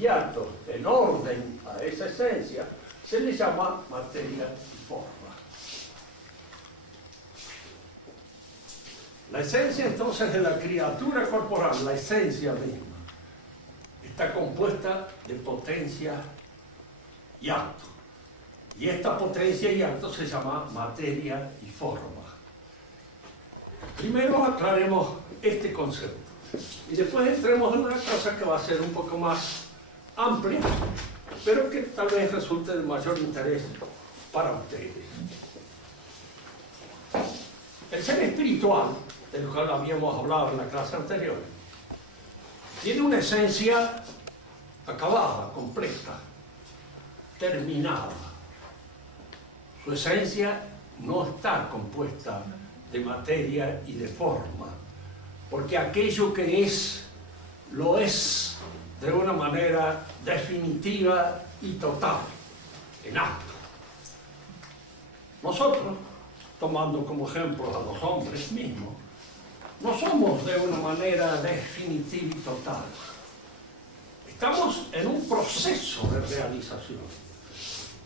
y actos en orden a esa esencia, se le llama materia y forma. La esencia entonces de la criatura corporal, la esencia misma, está compuesta de potencia y acto. Y esta potencia y acto se llama materia y forma. Primero aclaremos este concepto y después entremos en una cosa que va a ser un poco más amplia, pero que tal vez resulte de mayor interés para ustedes. El ser espiritual, del cual habíamos hablado en la clase anterior, tiene una esencia acabada, completa, terminada. Su esencia no está compuesta de materia y de forma, porque aquello que es, lo es de una manera definitiva y total, en acto. Nosotros, tomando como ejemplo a los hombres mismos, no somos de una manera definitiva y total. Estamos en un proceso de realización,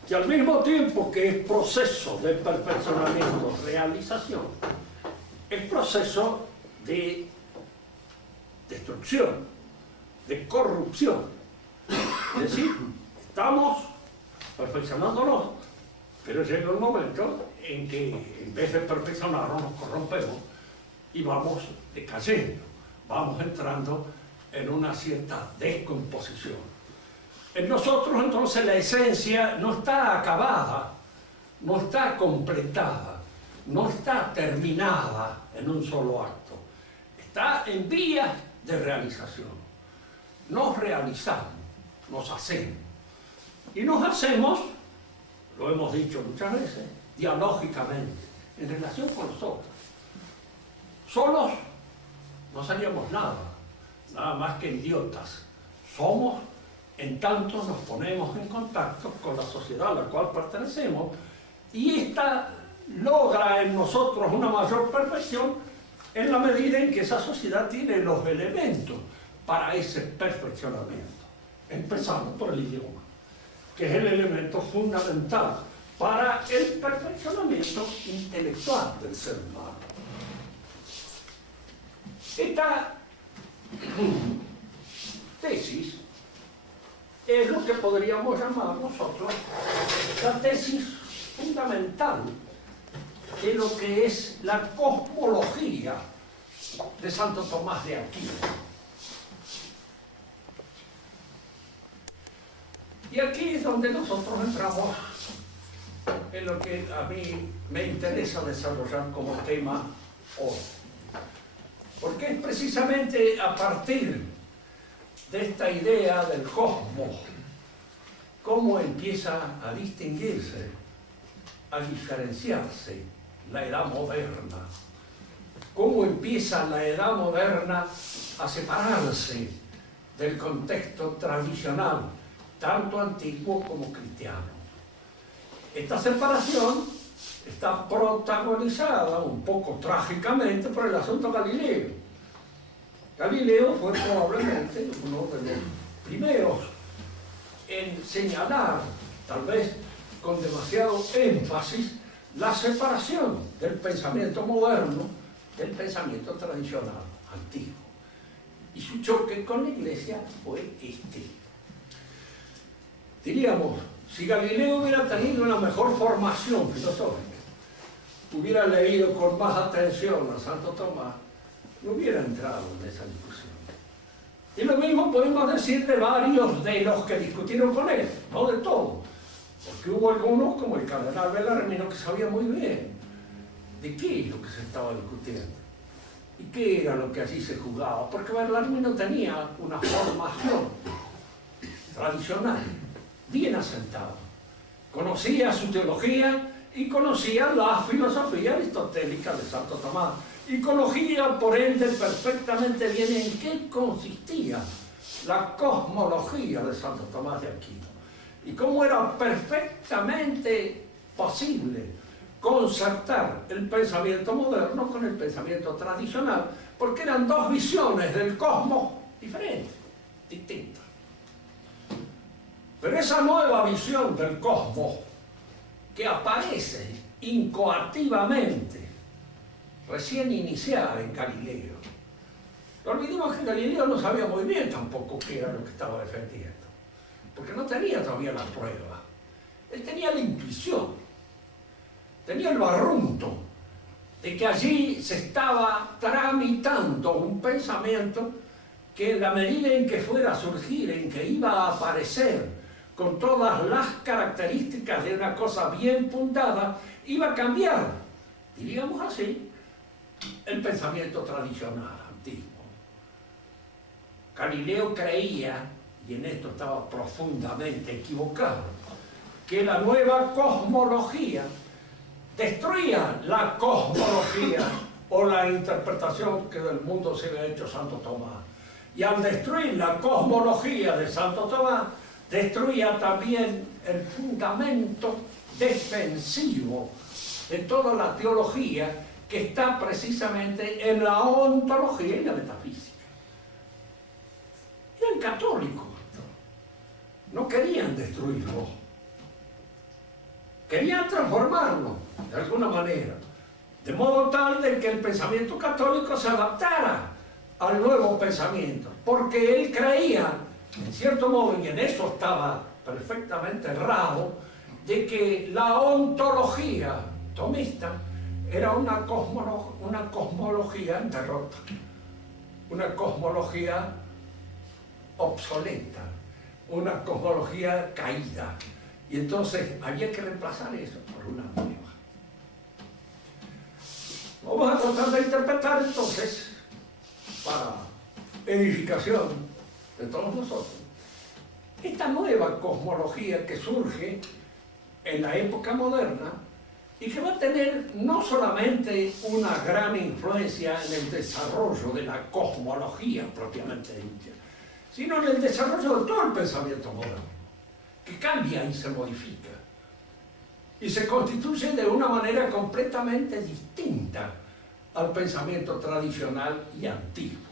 que al mismo tiempo que es proceso de perfeccionamiento, realización, es proceso de destrucción, de corrupción. Es decir, estamos perfeccionándonos, pero llega un momento en que en vez de perfeccionarnos nos corrompemos y vamos decayendo, vamos entrando en una cierta descomposición. En nosotros entonces la esencia no está acabada, no está completada, no está terminada en un solo acto, está en vías de realización. Nos realizamos, nos hacemos. Y nos hacemos, lo hemos dicho muchas veces, dialógicamente, en relación con nosotros. Solos no seríamos nada, nada más que idiotas. Somos en tanto nos ponemos en contacto con la sociedad a la cual pertenecemos, y esta logra en nosotros una mayor perfección en la medida en que esa sociedad tiene los elementos para ese perfeccionamiento, empezando por el idioma, que es el elemento fundamental para el perfeccionamiento intelectual del ser humano. Esta tesis es lo que podríamos llamar nosotros la tesis fundamental de lo que es la cosmología de Santo Tomás de Aquino. Y aquí es donde nosotros entramos en lo que a mí me interesa desarrollar como tema hoy. Porque es precisamente a partir de esta idea del cosmos cómo empieza a distinguirse, a diferenciarse la edad moderna, cómo empieza la edad moderna a separarse del contexto tradicional, tanto antiguo como cristiano. Esta separación está protagonizada un poco trágicamente por el asunto Galileo. Galileo fue probablemente uno de los primeros en señalar, tal vez con demasiado énfasis, la separación del pensamiento moderno del pensamiento tradicional, antiguo. Y su choque con la Iglesia fue este. Diríamos, si Galileo hubiera tenido una mejor formación filosófica, hubiera leído con más atención a Santo Tomás, no hubiera entrado en esa discusión. Y lo mismo podemos decir de varios de los que discutieron con él, no de todos, porque hubo algunos, como el cardenal Bellarmino, que sabía muy bien de qué es lo que se estaba discutiendo y qué era lo que allí se jugaba, porque Bellarmino tenía una formación tradicional, bien asentada, conocía su teología y conocía la filosofía aristotélica de Santo Tomás, y conocía por ende perfectamente bien en qué consistía la cosmología de Santo Tomás de Aquino y cómo era perfectamente posible concertar el pensamiento moderno con el pensamiento tradicional, porque eran dos visiones del cosmos diferentes, distintas. Pero esa nueva visión del cosmos que aparece incoativamente, recién iniciada en Galileo. No olvidemos que Galileo no sabía muy bien tampoco qué era lo que estaba defendiendo, porque no tenía todavía la prueba. Él tenía la intuición, tenía el barrunto de que allí se estaba tramitando un pensamiento que en la medida en que fuera a surgir, en que iba a aparecer con todas las características de una cosa bien fundada, iba a cambiar, diríamos así, el pensamiento tradicional, antiguo. Galileo creía, y en esto estaba profundamente equivocado, que la nueva cosmología destruía la cosmología o la interpretación que del mundo se había hecho Santo Tomás. Y al destruir la cosmología de Santo Tomás, destruía también el fundamento defensivo de toda la teología que está precisamente en la ontología y la metafísica. Eran católicos, no querían destruirlo, querían transformarlo de alguna manera, de modo tal de que el pensamiento católico se adaptara al nuevo pensamiento, porque él creía, en cierto modo, y en eso estaba perfectamente errado, de que la ontología tomista era una cosmología en derrota, una cosmología obsoleta, una cosmología caída. Y entonces había que reemplazar eso por una nueva. Vamos a tratar de interpretar entonces, para edificación de todos nosotros, esta nueva cosmología que surge en la época moderna y que va a tener no solamente una gran influencia en el desarrollo de la cosmología propiamente dicha, sino en el desarrollo de todo el pensamiento moderno, que cambia y se modifica y se constituye de una manera completamente distinta al pensamiento tradicional y antiguo.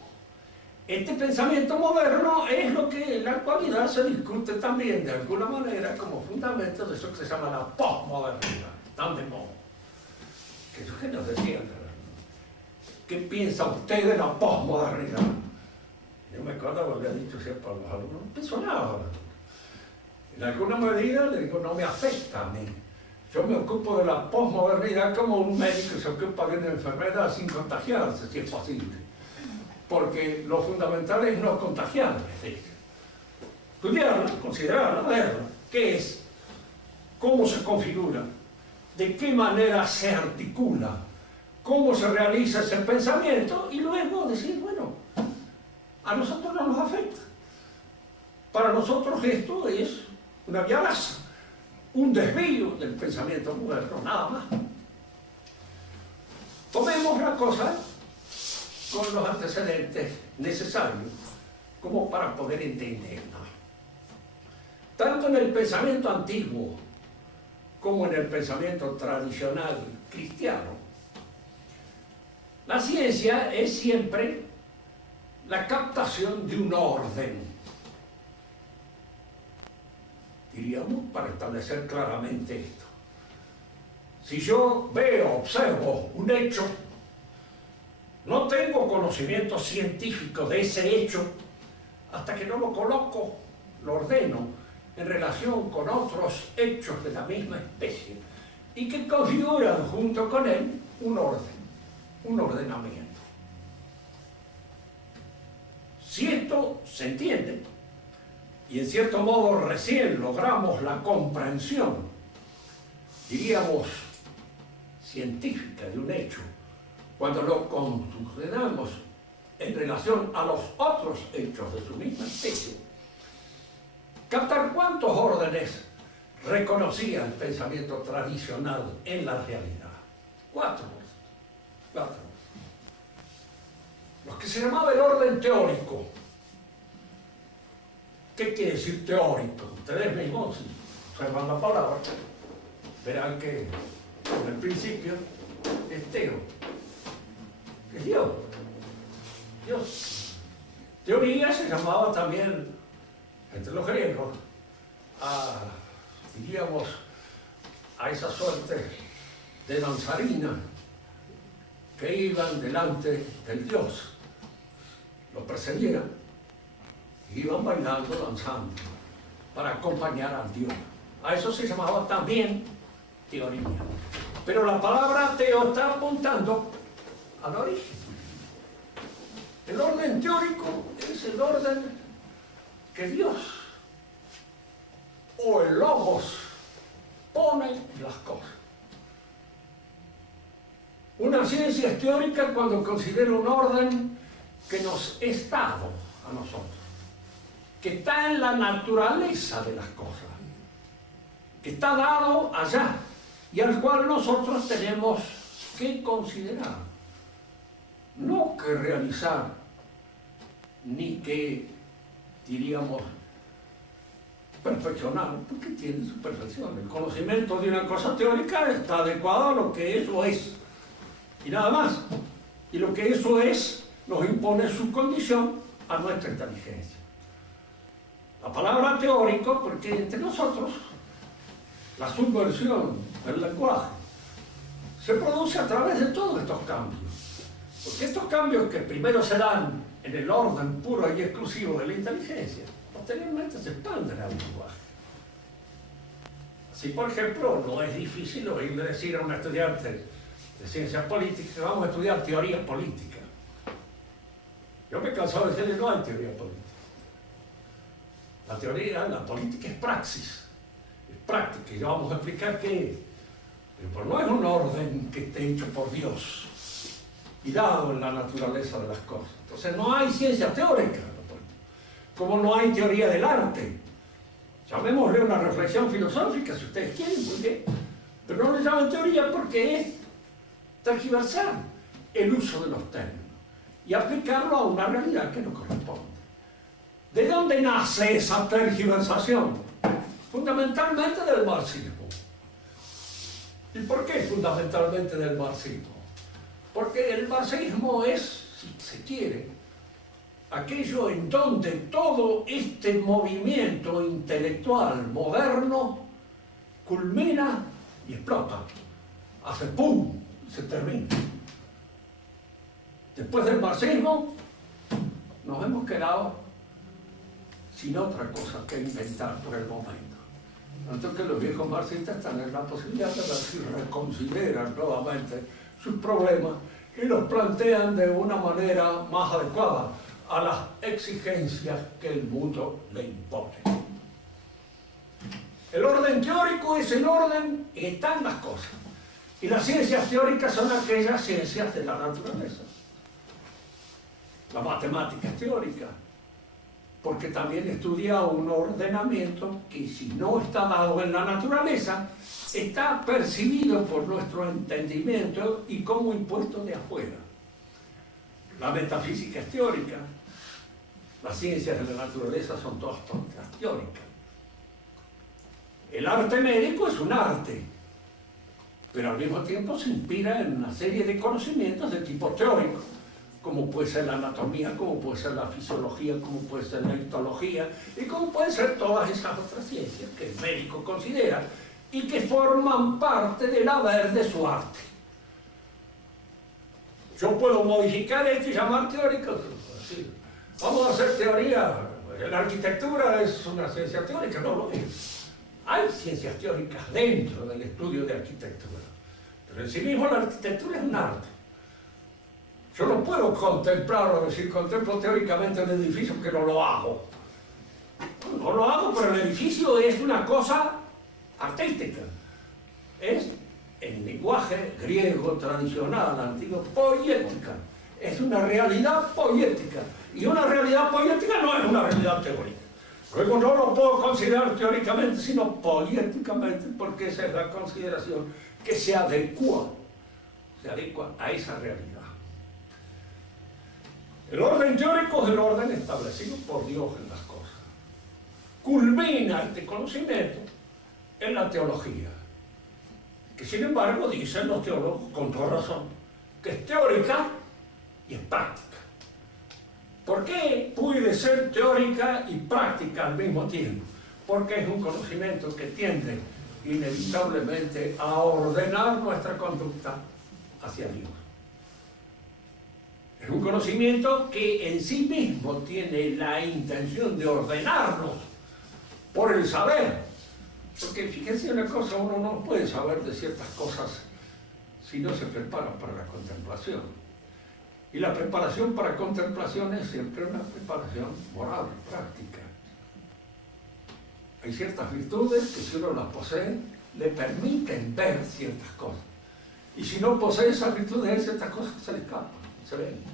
Este pensamiento moderno es lo que en la actualidad se discute también de alguna manera como fundamento de eso que se llama la posmodernidad, tan de moda. Que eso que nos decían, ¿qué piensa usted de la posmodernidad? Yo me acuerdo que le he dicho siempre a los alumnos, no pienso nada. En alguna medida le digo, no me afecta a mí. Yo me ocupo de la posmodernidad como un médico se ocupa de una enfermedad sin contagiarse, si es posible. Porque lo fundamental es no contagiarme. Estudiarla, considerarla, verla. ¿Qué es? ¿Cómo se configura? ¿De qué manera se articula? ¿Cómo se realiza ese pensamiento? Y luego decir, bueno, a nosotros no nos afecta. Para nosotros esto es una viaraza, un desvío del pensamiento moderno, nada más. Tomemos la cosa con los antecedentes necesarios como para poder entenderla. Tanto en el pensamiento antiguo como en el pensamiento tradicional cristiano, la ciencia es siempre la captación de un orden, diríamos, para establecer claramente esto. Si yo veo, observo un hecho, no tengo conocimiento científico de ese hecho hasta que no lo coloco, lo ordeno en relación con otros hechos de la misma especie y que configuran junto con él un orden, un ordenamiento. Si esto se entiende, y en cierto modo recién logramos la comprensión, diríamos, científica de un hecho, cuando lo consideramos en relación a los otros hechos de su misma especie, captar cuántos órdenes reconocía el pensamiento tradicional en la realidad. 4. Los que se llamaba el orden teórico. ¿Qué quiere decir teórico? Ustedes mismos, si observan la palabra, verán que en el principio es teo, que es Dios. Dios. Teoría se llamaba también, entre los griegos, diríamos, a esa suerte de danzarina que iban delante del Dios, lo precedían, iban bailando, danzando, para acompañar al Dios. A eso se llamaba también teoría. Pero la palabra teo está apuntando al origen. El orden teórico es el orden que Dios o el logos pone en las cosas. Una ciencia es teórica cuando considera un orden que nos es dado a nosotros, que está en la naturaleza de las cosas, que está dado allá y al cual nosotros tenemos que considerar, no que realizar, ni que, diríamos, perfeccionar, porque tiene su perfección. El conocimiento de una cosa teórica está adecuado a lo que eso es, y nada más. Y lo que eso es nos impone su condición a nuestra inteligencia. La palabra teórico, porque entre nosotros la subversión del lenguaje se produce a través de todos estos cambios. Porque estos cambios que primero se dan en el orden puro y exclusivo de la inteligencia, posteriormente se expanden al lenguaje. Así, por ejemplo, no es difícil oírle decir a un estudiante de ciencias políticas que vamos a estudiar teoría política. Yo me he cansado de decirle, no hay teoría política. La política es praxis, es práctica, y ya vamos a explicar qué es. Pero no es un orden que esté hecho por Dios y dado en la naturaleza de las cosas. Entonces no hay ciencia teórica, como no hay teoría del arte. Llamémosle una reflexión filosófica, si ustedes quieren, muy bien. Pero no le llaman teoría porque es tergiversar el uso de los términos y aplicarlo a una realidad que no corresponde. ¿De dónde nace esa tergiversación? Fundamentalmente del marxismo. ¿Y por qué fundamentalmente del marxismo? Porque el marxismo es, si se quiere, aquello en donde todo este movimiento intelectual moderno culmina y explota. Hace ¡pum! Y se termina. Después del marxismo nos hemos quedado sin otra cosa que inventar por el momento. Tanto que los viejos marxistas están en la posibilidad de ver si reconsideran nuevamente sus problemas y los plantean de una manera más adecuada a las exigencias que el mundo le impone. El orden teórico es el orden que está en las cosas. Y las ciencias teóricas son aquellas ciencias de la naturaleza. La matemática es teórica, porque también estudia un ordenamiento que, si no está dado en la naturaleza, está percibido por nuestro entendimiento y como impuesto de afuera. La metafísica es teórica, las ciencias de la naturaleza son todas teóricas. El arte médico es un arte, pero al mismo tiempo se inspira en una serie de conocimientos de tipo teórico, como puede ser la anatomía, como puede ser la fisiología, como puede ser la histología, y como pueden ser todas esas otras ciencias que el médico considera y que forman parte del haber de su arte. Yo puedo modificar esto y llamar teórico. Vamos a hacer teoría. La arquitectura es una ciencia teórica, no lo es. Hay ciencias teóricas dentro del estudio de arquitectura, pero en sí mismo la arquitectura es un arte. Yo no puedo contemplar, o decir, contemplo teóricamente el edificio, que no lo hago. No lo hago, pero el edificio es una cosa artística. Es, en lenguaje griego tradicional, antiguo, poética. Es una realidad poética. Y una realidad poética no es una realidad teórica. Luego no lo puedo considerar teóricamente, sino poéticamente, porque esa es la consideración que se adecua a esa realidad. El orden teórico es el orden establecido por Dios en las cosas. Culmina este conocimiento en la teología, que sin embargo dicen los teólogos con toda razón, que es teórica y es práctica. ¿Por qué puede ser teórica y práctica al mismo tiempo? porque es un conocimiento que tiende inevitablemente a ordenar nuestra conducta hacia Dios. Es un conocimiento que en sí mismo tiene la intención de ordenarnos por el saber. Porque fíjense una cosa, uno no puede saber de ciertas cosas si no se prepara para la contemplación. Y la preparación para contemplación es siempre una preparación moral, práctica. Hay ciertas virtudes que si uno las posee, le permiten ver ciertas cosas. Y si no posee esas virtudes, hay ciertas cosas que se le escapan, se ven.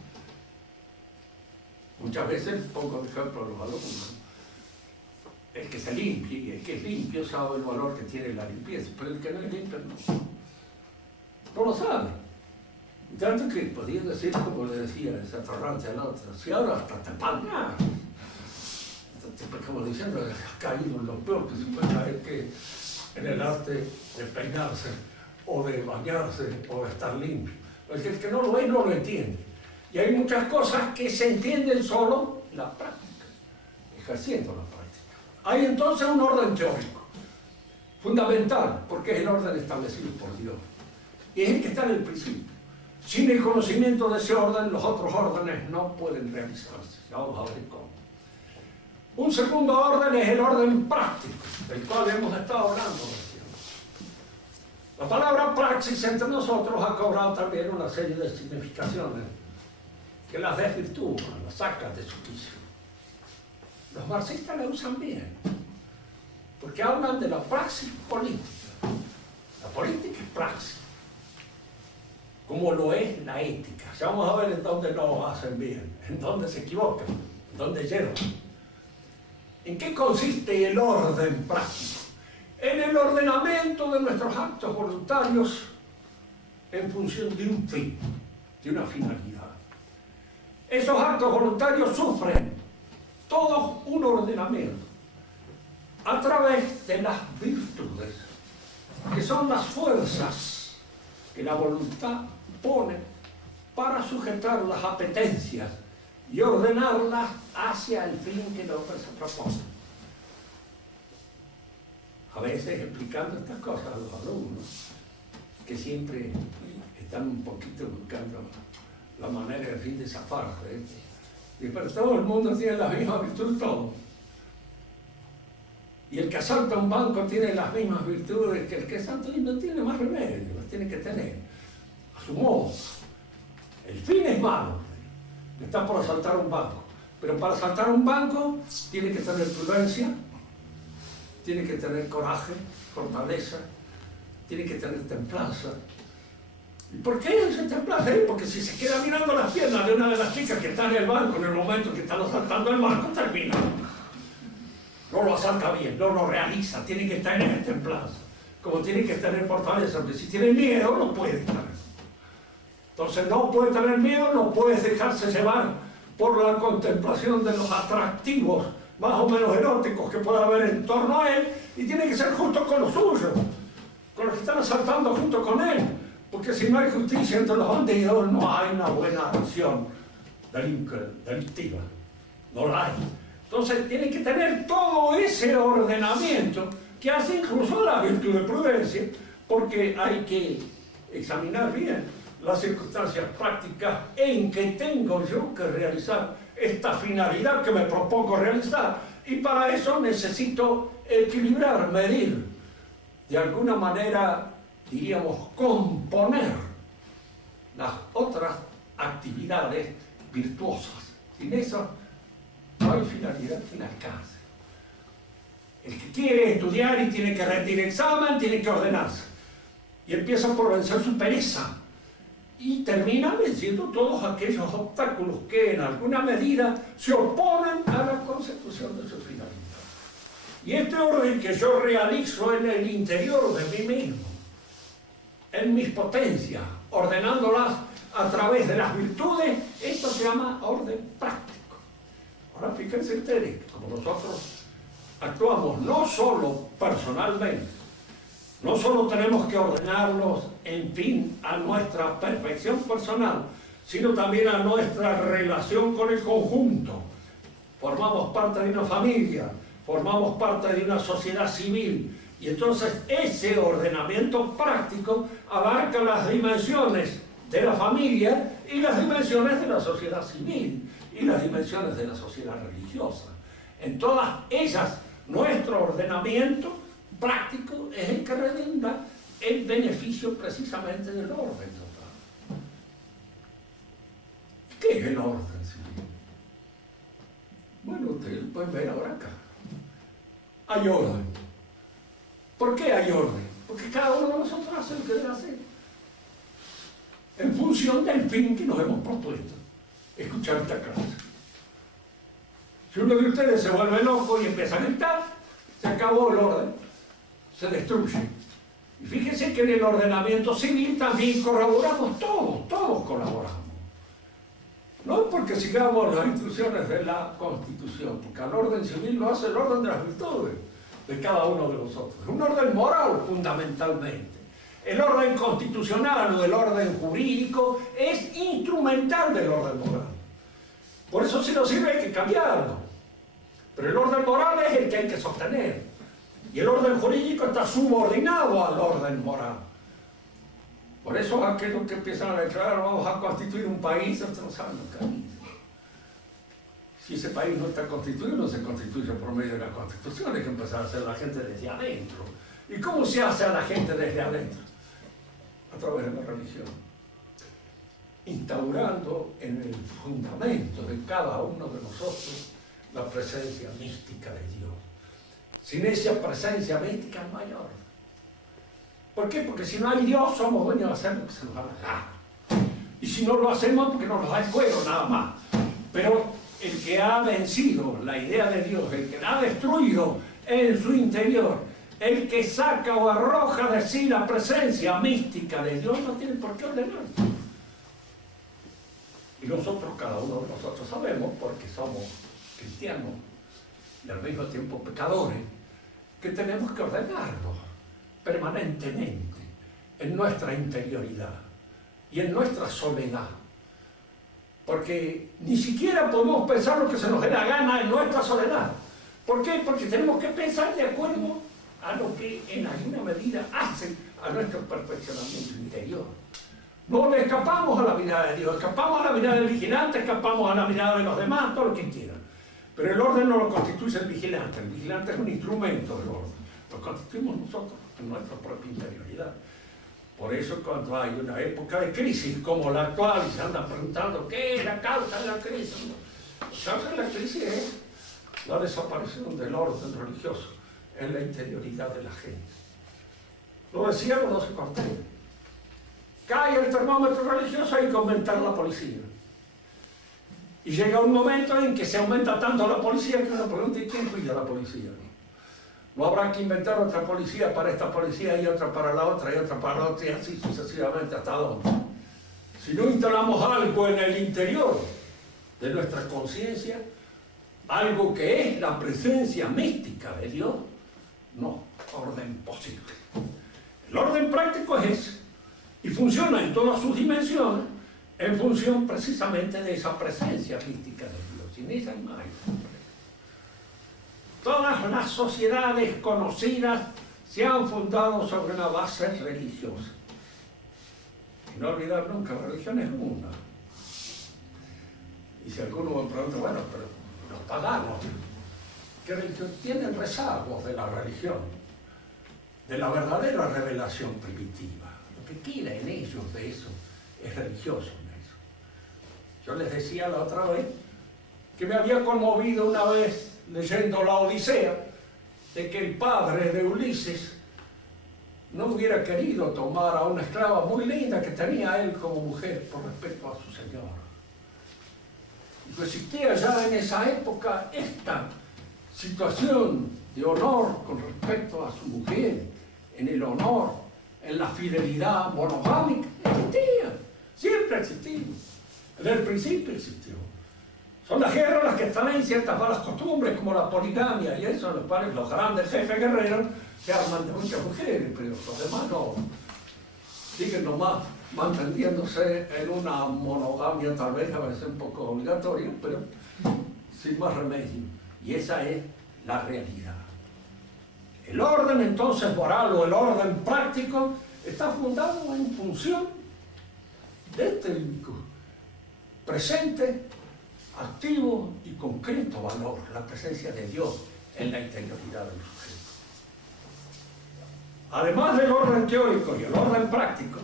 Muchas veces pongo de ejemplo a los alumnos. El que se limpie, el que es limpio sabe el valor que tiene la limpieza, pero el que no es limpio no lo sabe. Tanto que podía decir, como le decía ese atorrante al otro, si ahora hasta te pagas, como diciendo, has caído en lo peor que se puede caer, que en el arte de peinarse, o de bañarse, o de estar limpio. El que no lo ve no lo entiende. Y hay muchas cosas que se entienden solo en la práctica, ejerciendo la práctica. Hay entonces un orden teórico, fundamental, porque es el orden establecido por Dios. Y es el que está en el principio. Sin el conocimiento de ese orden, los otros órdenes no pueden realizarse. Ya vamos a ver cómo. Un segundo orden es el orden práctico, del cual hemos estado hablando recién. La palabra praxis entre nosotros ha cobrado también una serie de significaciones que las desvirtúan, las sacan de su quicio. Los marxistas la usan bien, porque hablan de la praxis política. La política es praxis, como lo es la ética. Ya vamos a ver en dónde no hacen bien, en dónde se equivocan, en dónde llevan. ¿En qué consiste el orden práctico? En el ordenamiento de nuestros actos voluntarios en función de un fin, de una finalidad. Esos actos voluntarios sufren todo un ordenamiento a través de las virtudes, que son las fuerzas que la voluntad pone para sujetar las apetencias y ordenarlas hacia el fin que el hombre se propone. A veces explicando estas cosas a los alumnos, que siempre están un poquito buscando la manera de fin de zafarse. Y pero todo el mundo tiene las mismas virtudes, todo. Y el que asalta un banco tiene las mismas virtudes que el que asalta y no tiene más remedio, las tiene que tener a su modo. El fin es malo, está por asaltar un banco, pero para asaltar un banco tiene que tener prudencia, tiene que tener coraje, fortaleza, tiene que tener templanza. ¿Y por qué esa templanza? Porque si se queda mirando las piernas de una de las chicas que está en el banco en el momento que están asaltando el banco, termina. No lo asalta bien, no lo realiza, tiene que tener templanza, como tiene que tener fortaleza, porque si tiene miedo no puede estar. Entonces no puede tener miedo, no puede dejarse llevar por la contemplación de los atractivos más o menos eróticos que pueda haber en torno a él, y tiene que ser justo con los suyos, con los que están asaltando junto con él, porque si no hay justicia entre los bandidos no hay una buena acción delictiva, no la hay. Entonces tiene que tener todo ese ordenamiento que hace incluso la virtud de prudencia, porque hay que examinar bien las circunstancias prácticas en que tengo yo que realizar esta finalidad que me propongo realizar, y para eso necesito equilibrar, medir, de alguna manera, diríamos, componer las otras actividades virtuosas. Sin eso no hay finalidad que alcance. El que quiere estudiar y tiene que rendir examen, tiene que ordenarse. Y empieza por vencer su pereza. Y termina venciendo todos aquellos obstáculos que en alguna medida se oponen a la consecución de su finalidad. Y este orden que yo realizo en el interior de mí mismo, en mis potencias, ordenándolas a través de las virtudes, esto se llama orden práctico. Ahora fíjense ustedes que como nosotros actuamos no solo personalmente, no solo tenemos que ordenarnos, en fin, a nuestra perfección personal, sino también a nuestra relación con el conjunto. Formamos parte de una familia, formamos parte de una sociedad civil. Y entonces ese ordenamiento práctico abarca las dimensiones de la familia y las dimensiones de la sociedad civil y las dimensiones de la sociedad religiosa. En todas ellas, nuestro ordenamiento práctico es el que redunda el beneficio precisamente del orden total. ¿Qué es el orden civil? Bueno, ustedes lo pueden ver ahora acá. Hay orden. ¿Por qué hay orden? Porque cada uno de nosotros hace lo que debe hacer en función del fin que nos hemos propuesto, escuchar esta clase. Si uno de ustedes se vuelve loco y empieza a gritar, se acabó el orden, se destruye. Y fíjense que en el ordenamiento civil también colaboramos todos colaboramos. No porque sigamos las instrucciones de la Constitución, porque el orden civil lo hace el orden de las virtudes de cada uno de nosotros. Es un orden moral fundamentalmente. El orden constitucional o el orden jurídico es instrumental del orden moral. Por eso si nos sirve hay que cambiarlo. Pero el orden moral es el que hay que sostener. Y el orden jurídico está subordinado al orden moral. Por eso aquellos que empiezan a declarar vamos a constituir un país, ustedes no saben lo que dicen. Si ese país no está constituido, no se constituye por medio de la Constitución, hay que empezar a hacer la gente desde adentro. ¿Y cómo se hace a la gente desde adentro? A través de la religión. Instaurando en el fundamento de cada uno de nosotros la presencia mística de Dios. Sin esa presencia mística no hay orden. ¿Por qué? Porque si no hay Dios, somos dueños de hacer lo que se nos da la gana. Y si no lo hacemos, porque no nos da el fuego, nada más. Pero el que ha vencido la idea de Dios, el que la ha destruido en su interior, el que saca o arroja de sí la presencia mística de Dios, no tiene por qué ordenar. Y nosotros, cada uno de nosotros sabemos, porque somos cristianos y al mismo tiempo pecadores, que tenemos que ordenarlo permanentemente en nuestra interioridad y en nuestra soledad. Porque ni siquiera podemos pensar lo que se nos dé la gana en nuestra soledad. ¿Por qué? Porque tenemos que pensar de acuerdo a lo que en alguna medida hace a nuestro perfeccionamiento interior. No le escapamos a la mirada de Dios, escapamos a la mirada del vigilante, escapamos a la mirada de los demás, todo lo que quieran. Pero el orden no lo constituye el vigilante es un instrumento del orden. Lo constituimos nosotros en nuestra propia interioridad. Por eso cuando hay una época de crisis como la actual y se andan preguntando ¿qué es la causa de la crisis? La causa de la crisis es la desaparición del orden religioso en la interioridad de la gente. Lo decía Rodolfo Cortés. Cae el termómetro religioso, hay que aumentar la policía. Y llega un momento en que se aumenta tanto la policía que uno pregunta ¿y quién cuida la policía? No habrá que inventar otra policía para esta policía y otra para la otra y otra para la otra y así sucesivamente hasta dónde. Si no instalamos algo en el interior de nuestra conciencia, algo que es la presencia mística de Dios, no, orden posible. El orden práctico es ese y funciona en todas sus dimensiones en función precisamente de esa presencia mística de Dios. Sin esa no hay. Todas las sociedades conocidas se han fundado sobre una base religiosa. Y no olvidar nunca, la religión es una. Y si alguno me pregunta, bueno, pero los paganos, ¿qué religión? Tienen rezagos de la religión, de la verdadera revelación primitiva. Lo que queda en ellos de eso es religioso en eso. Yo les decía la otra vez que me había conmovido una vez leyendo la Odisea, de que el padre de Ulises no hubiera querido tomar a una esclava muy linda que tenía él como mujer por respeto a su señor. Y pues existía ya en esa época esta situación de honor con respecto a su mujer, en el honor, en la fidelidad monogámica, existía, siempre existió, desde el principio existió. Son las guerras las que están en ciertas malas costumbres, como la poligamia y eso, en los cuales los grandes jefes guerreros se arman de muchas mujeres, pero los demás no. Siguen nomás manteniéndose en una monogamia, tal vez a veces un poco obligatoria, pero sin más remedio. Y esa es la realidad. El orden entonces moral o el orden práctico está fundado en función de este presente, activo y concreto valor, la presencia de Dios en la interioridad del sujeto. Además del orden teórico y el orden práctico,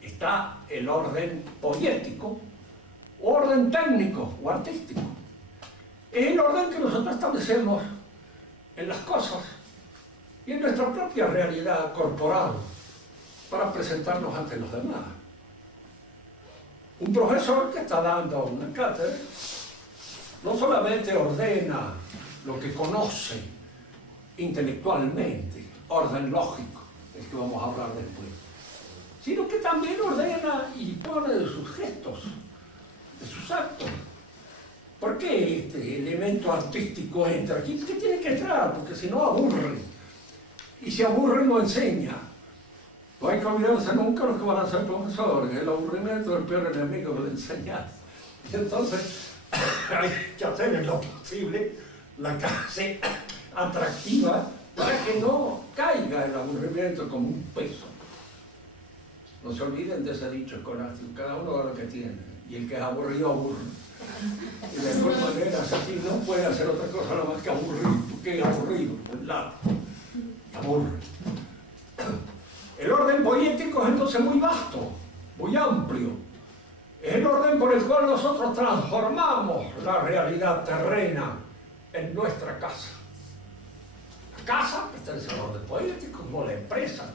está el orden poético, o orden técnico o artístico. Es el orden que nosotros establecemos en las cosas y en nuestra propia realidad corporal para presentarnos ante los demás. Un profesor que está dando una cátedra no solamente ordena lo que conoce intelectualmente, orden lógico, del que vamos a hablar después, sino que también ordena y pone de sus gestos, de sus actos. ¿Por qué este elemento artístico entra aquí? ¿Por qué tiene que entrar? Porque si no aburre. Y si aburre no enseña. No hay que olvidarse nunca los que van a ser profesores. El aburrimiento es el peor enemigo de la enseñanza. Y entonces hay que hacer en lo posible la clase atractiva para que no caiga el aburrimiento como un peso. No se olviden de ese dicho escolástico, cada uno da lo que tiene, y el que es aburrido aburre. Y de alguna manera así no puede hacer otra cosa nada más que aburrir, porque es aburrido, ¿verdad? Aburre. El orden poético es entonces muy vasto, muy amplio. Es el orden por el cual nosotros transformamos la realidad terrena en nuestra casa. La casa pertenece al orden poético, como la empresa,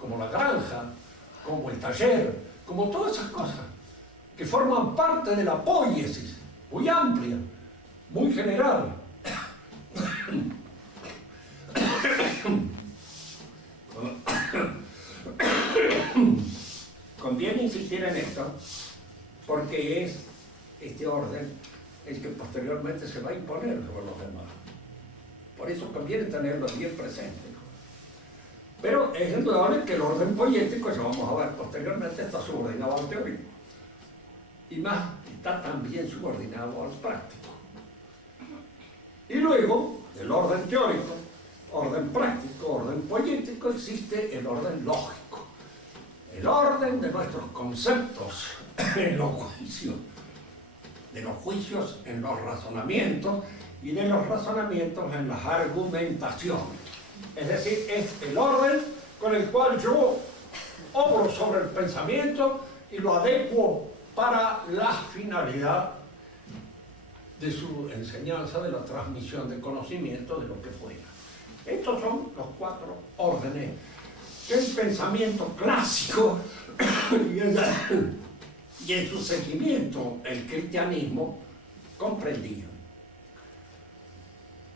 como la granja, como el taller, como todas esas cosas que forman parte de la poiesis, muy amplia, muy general. Conviene insistir en esto porque es este orden el que posteriormente se va a imponer sobre los demás. Por eso conviene tenerlo bien presente. Pero es indudable que el orden poético, ya vamos a ver posteriormente, está subordinado al teórico. Y más, está también subordinado al práctico. Y luego, del orden teórico, orden práctico, orden poético, existe el orden lógico. El orden de nuestros conceptos en los juicios, de los juicios en los razonamientos y de los razonamientos en las argumentaciones. Es decir, es el orden con el cual yo obro sobre el pensamiento y lo adecuo para la finalidad de su enseñanza, de la transmisión de conocimiento, de lo que fuera. Estos son los 4 órdenes que el pensamiento clásico y en su seguimiento el cristianismo comprendían.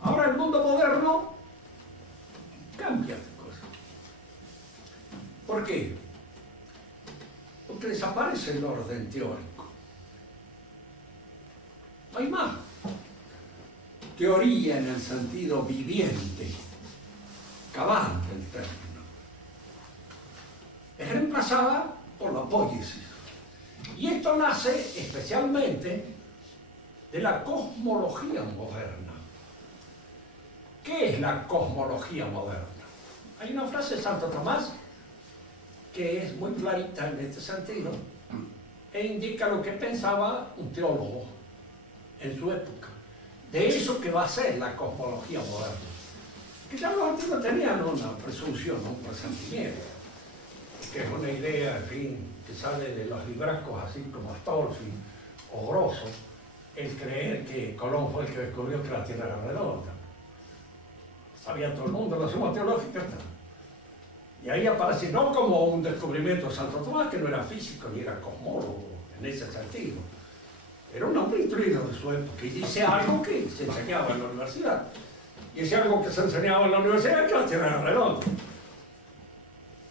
Ahora el mundo moderno cambia de cosa. ¿Por qué? Porque desaparece el orden teórico. No hay más teoría en el sentido viviente, cabal del término. Es reemplazada por la poiesis. Y esto nace especialmente de la cosmología moderna. ¿Qué es la cosmología moderna? Hay una frase de Santo Tomás que es muy clarita en este sentido e indica lo que pensaba un teólogo en su época, de eso que va a ser la cosmología moderna. Que ya los antiguos tenían una presunción, un presentimiento, que es una idea, en fin, que sale de los librascos así como Astolfi o Grosso, el creer que Colón fue el que descubrió que la Tierra era redonda. Sabía todo el mundo, la suma teológica está. Y ahí aparece no como un descubrimiento de Santo Tomás, que no era físico ni era cosmólogo en ese sentido. Era un hombre instruido de su época y dice algo que se enseñaba en la universidad. Y ese algo que se enseñaba en la universidad es que la Tierra era redonda.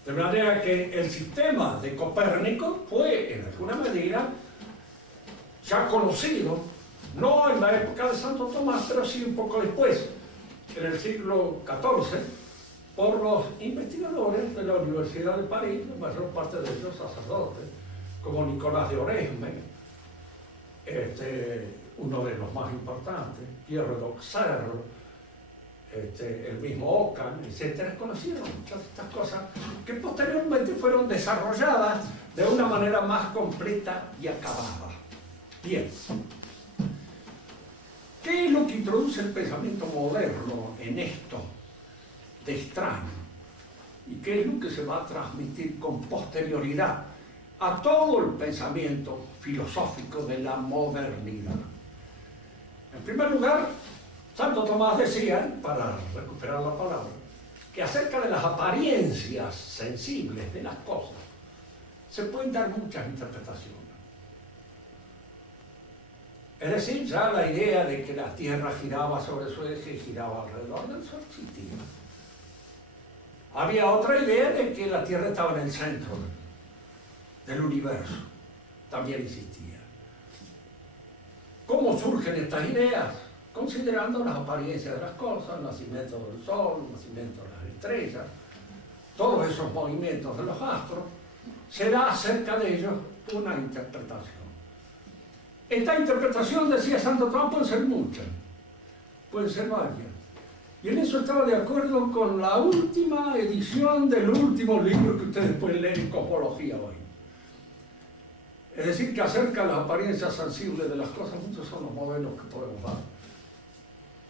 De manera que el sistema de Copérnico fue, en alguna medida, ya conocido, no en la época de Santo Tomás, pero sí un poco después, en el siglo XIV, por los investigadores de la Universidad de París, la mayor parte de ellos sacerdotes, como Nicolás de Oresme, uno de los más importantes, Pierre d'Auxerre, el mismo Ockham, etcétera, conocieron muchas de estas cosas que posteriormente fueron desarrolladas de una manera más completa y acabada. Bien, ¿qué es lo que introduce el pensamiento moderno en esto de extraño? ¿Y qué es lo que se va a transmitir con posterioridad a todo el pensamiento filosófico de la modernidad? En primer lugar, Santo Tomás decía, para recuperar la palabra, que acerca de las apariencias sensibles de las cosas se pueden dar muchas interpretaciones. Es decir, ya la idea de que la Tierra giraba sobre su eje y giraba alrededor del Sol existía. Había otra idea de que la Tierra estaba en el centro del universo, también existía. ¿Cómo surgen estas ideas? Considerando las apariencias de las cosas, el nacimiento del Sol, el nacimiento de las estrellas, todos esos movimientos de los astros, se da acerca de ellos una interpretación. Esta interpretación, decía Santo Tomás, puede ser muchas, pueden ser varias. Y en eso estaba de acuerdo con la última edición del último libro que ustedes pueden leer en Cosmología hoy. Es decir, que acerca de las apariencias sensibles de las cosas, muchos son los modelos que podemos dar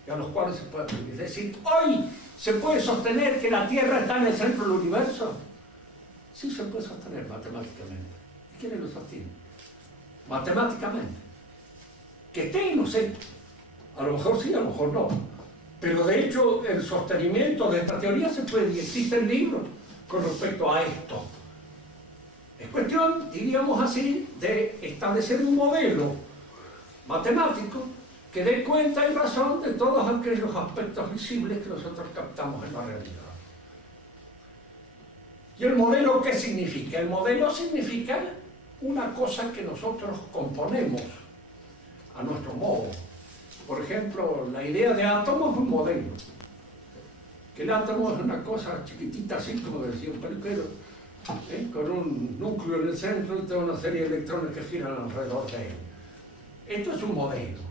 y a los cuales se puede atribuir. Es decir, hoy se puede sostener que la Tierra está en el centro del universo. Sí se puede sostener matemáticamente. ¿Y quiénes lo sostienen? Matemáticamente. Que esté, no sé. A lo mejor sí, a lo mejor no. Pero de hecho, el sostenimiento de esta teoría se puede, y existen libros con respecto a esto. Es cuestión, diríamos así, de establecer un modelo matemático que dé cuenta y razón de todos aquellos aspectos visibles que nosotros captamos en la realidad. ¿Y el modelo qué significa? El modelo significa una cosa que nosotros componemos a nuestro modo. Por ejemplo, la idea de átomo es un modelo. Que el átomo es una cosa chiquitita, así como decía un peluquero, con un núcleo en el centro y toda una serie de electrones que giran alrededor de él. Esto es un modelo.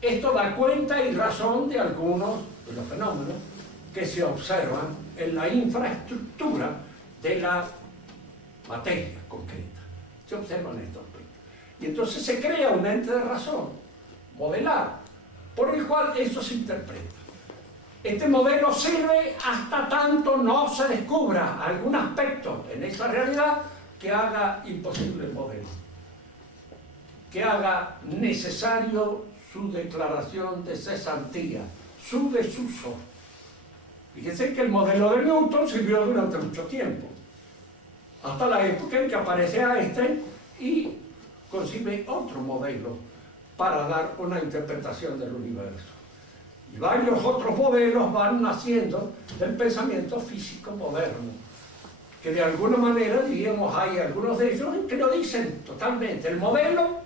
Esto da cuenta y razón de algunos de los fenómenos que se observan en la infraestructura de la materia concreta. Se observan estos aspectos. Y entonces se crea un ente de razón, modelar, por el cual eso se interpreta. Este modelo sirve hasta tanto no se descubra algún aspecto en esa realidad que haga imposible el modelo, que haga necesario su declaración de cesantía, su desuso. Fíjense que el modelo de Newton sirvió durante mucho tiempo, hasta la época en que aparece Einstein y concibe otro modelo para dar una interpretación del universo. Y varios otros modelos van naciendo del pensamiento físico moderno, que de alguna manera, diríamos, hay algunos de ellos que lo dicen totalmente. El modelo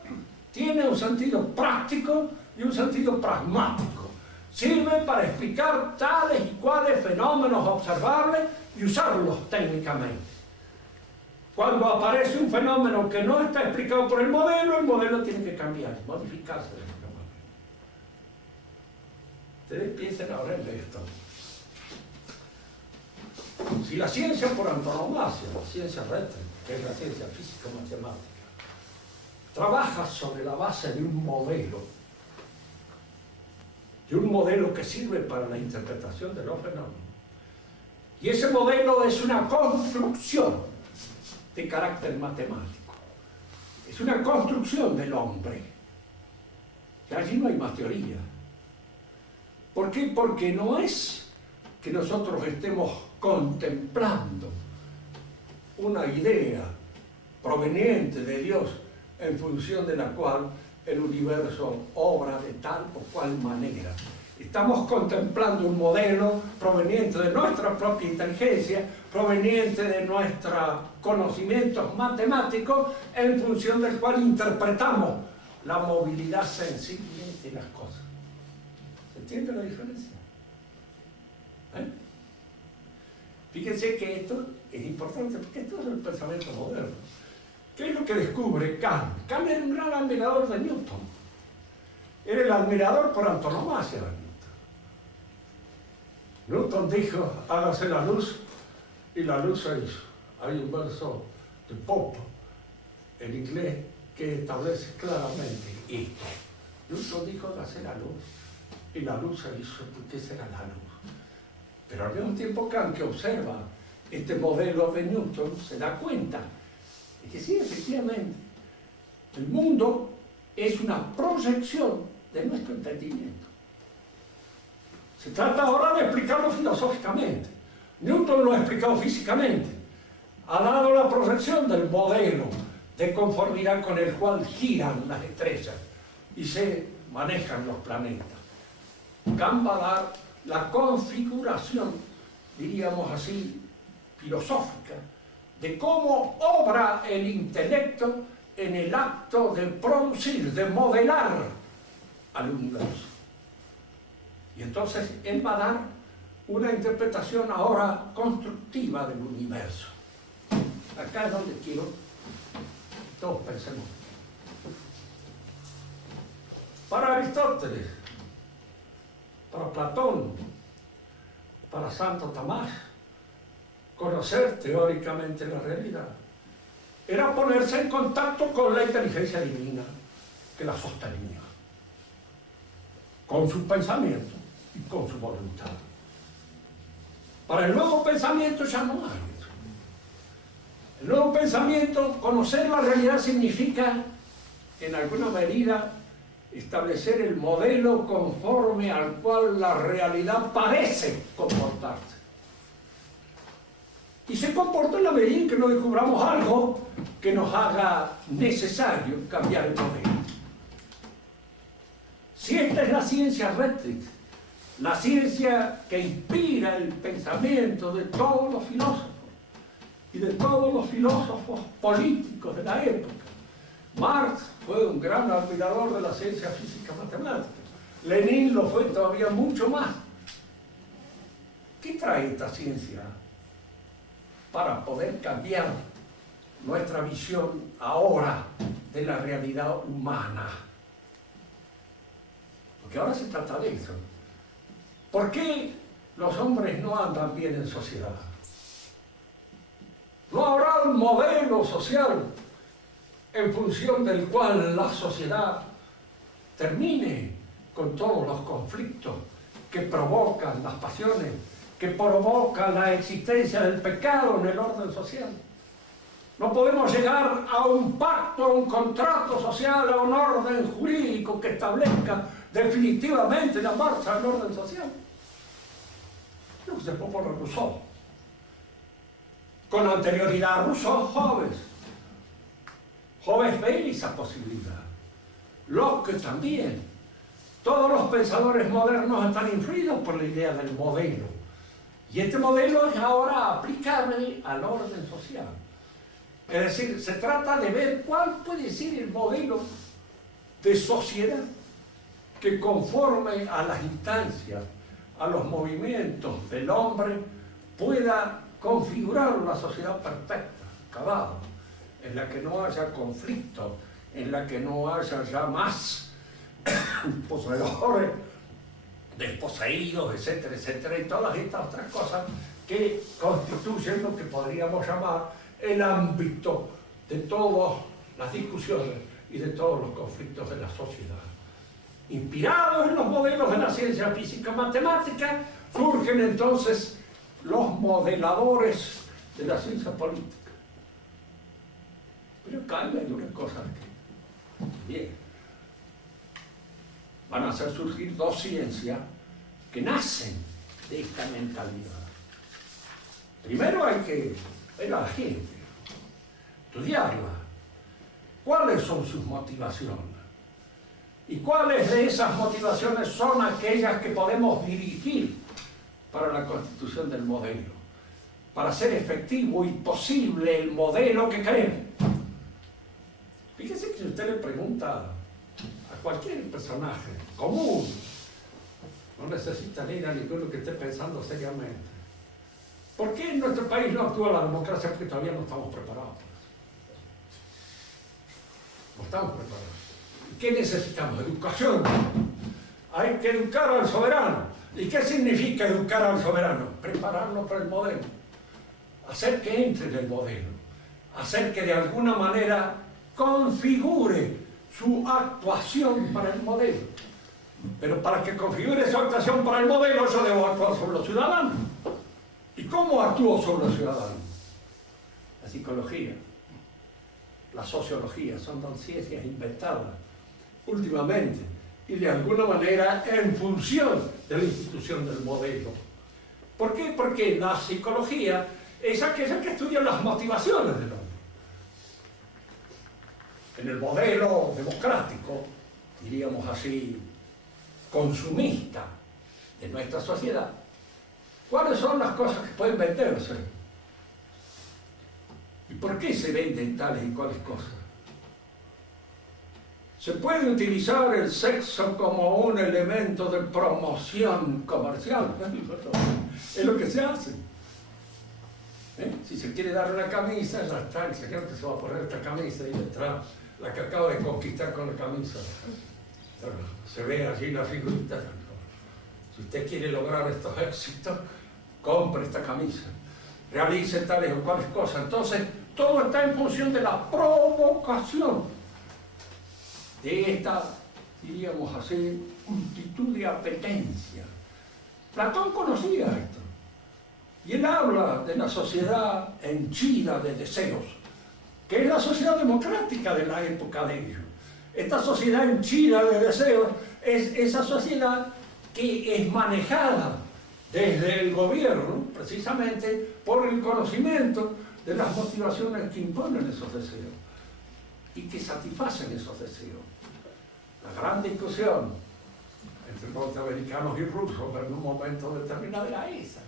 tiene un sentido práctico y un sentido pragmático. Sirve para explicar tales y cuales fenómenos observables y usarlos técnicamente. Cuando aparece un fenómeno que no está explicado por el modelo tiene que cambiar, modificarse de alguna manera. Ustedes piensen ahora en esto. Si la ciencia por antonomasia, la ciencia recta, que es la ciencia físico-matemática, trabaja sobre la base de un modelo que sirve para la interpretación de los fenómenos, y ese modelo es una construcción de carácter matemático, es una construcción del hombre, y allí no hay más teoría. ¿Por qué? Porque no es que nosotros estemos contemplando una idea proveniente de Dios en función de la cual el universo obra de tal o cual manera. Estamos contemplando un modelo proveniente de nuestra propia inteligencia, proveniente de nuestros conocimientos matemáticos, en función del cual interpretamos la movilidad sensible de las cosas. ¿Se entiende la diferencia? Fíjense que esto es importante, porque esto es el pensamiento moderno. ¿Qué es lo que descubre Kant? Kant era un gran admirador de Newton. Era el admirador por antonomasia de Newton. Newton dijo, hágase la luz, y la luz se hizo. Hay un verso de Pope, en inglés, que establece claramente esto. Newton dijo, hágase la luz, y la luz se hizo. ¿Por qué será la luz? Pero al mismo tiempo Kant, que observa este modelo de Newton, se da cuenta de que sí, efectivamente, el mundo es una proyección de nuestro entendimiento. Se trata ahora de explicarlo filosóficamente. Newton lo ha explicado físicamente. Ha dado la proyección del modelo de conformidad con el cual giran las estrellas y se manejan los planetas. Kant va a dar la configuración, diríamos así, filosófica, de cómo obra el intelecto en el acto de producir, de modelar al universo. Y entonces él va a dar una interpretación ahora constructiva del universo. Acá es donde quiero que todos pensemos. Para Aristóteles, para Platón, para Santo Tomás, conocer teóricamente la realidad era ponerse en contacto con la inteligencia divina que la sostenía, con su pensamiento y con su voluntad. Para el nuevo pensamiento ya no hay eso. El nuevo pensamiento, conocer la realidad significa, en alguna medida, establecer el modelo conforme al cual la realidad parece comportarse. Y se comporta en la medida en que no descubramos algo que nos haga necesario cambiar el modelo. Si esta es la ciencia rectrix, la ciencia que inspira el pensamiento de todos los filósofos y de todos los filósofos políticos de la época. Marx fue un gran admirador de la ciencia física matemática. Lenin lo fue todavía mucho más. ¿Qué trae esta ciencia para poder cambiar nuestra visión ahora de la realidad humana? Porque ahora se trata de eso. ¿Por qué los hombres no andan bien en sociedad? ¿No habrá un modelo social en función del cual la sociedad termine con todos los conflictos que provocan las pasiones, que provocan la existencia del pecado en el orden social? No podemos llegar a un pacto, a un contrato social, a un orden jurídico que establezca definitivamente la marcha del orden social. Lo que se propone Rousseau. Con anterioridad a Rousseau, Hobbes ve esa posibilidad. Locke también. Todos los pensadores modernos están influidos por la idea del modelo. Y este modelo es ahora aplicable al orden social. Es decir, se trata de ver cuál puede ser el modelo de sociedad que conforme a las instancias, a los movimientos del hombre, pueda configurar una sociedad perfecta, acabada, en la que no haya conflicto, en la que no haya ya más poseedores, desposeídos, etcétera, etcétera, y todas estas otras cosas que constituyen lo que podríamos llamar el ámbito de todas las discusiones y de todos los conflictos de la sociedad. Inspirados en los modelos de la ciencia física matemática, surgen entonces los modeladores de la ciencia política. Pero acá hay una cosa que bien van a hacer surgir dos ciencias que nacen de esta mentalidad. Primero hay que ver a la gente, estudiarla, cuáles son sus motivaciones y cuáles de esas motivaciones son aquellas que podemos dirigir para la constitución del modelo, para hacer efectivo y posible el modelo que queremos. Fíjese que si usted le pregunta a cualquier personaje común, no necesita ir a ninguno que esté pensando seriamente, ¿por qué en nuestro país no actúa la democracia? Porque todavía no estamos preparados para eso. No estamos preparados. ¿Qué necesitamos? Educación. Hay que educar al soberano. ¿Y qué significa educar al soberano? Prepararlo para el modelo, hacer que entre en el modelo, hacer que de alguna manera configure su actuación para el modelo. Pero para que configure su actuación para el modelo, yo debo actuar sobre los ciudadanos. ¿Y cómo actúo sobre los ciudadanos? La psicología, la sociología, son dos ciencias inventadas últimamente y de alguna manera en función de la institución del modelo. ¿Por qué? Porque la psicología es aquella que estudia las motivaciones del hombre. En el modelo democrático, diríamos así, consumista de nuestra sociedad, ¿cuáles son las cosas que pueden venderse? ¿Y por qué se venden tales y cuales cosas? ¿Se puede utilizar el sexo como un elemento de promoción comercial? Es lo que se hace. Si se quiere dar una camisa, ya está, el señor que se va a poner esta camisa y detrás la que acaba de conquistar con la camisa. Se ve allí la figurita. Si usted quiere lograr estos éxitos, compre esta camisa, realice tales o cuales cosas. Entonces, todo está en función de la provocación de esta, diríamos así, multitud de apetencias. Platón conocía esto. Y él habla de la sociedad henchida de deseos, que es la sociedad democrática de la época de ellos. Esta sociedad henchida de deseos es esa sociedad que es manejada desde el gobierno, precisamente por el conocimiento de las motivaciones que imponen esos deseos y que satisfacen esos deseos. La gran discusión entre norteamericanos y rusos en un momento determinado era esa.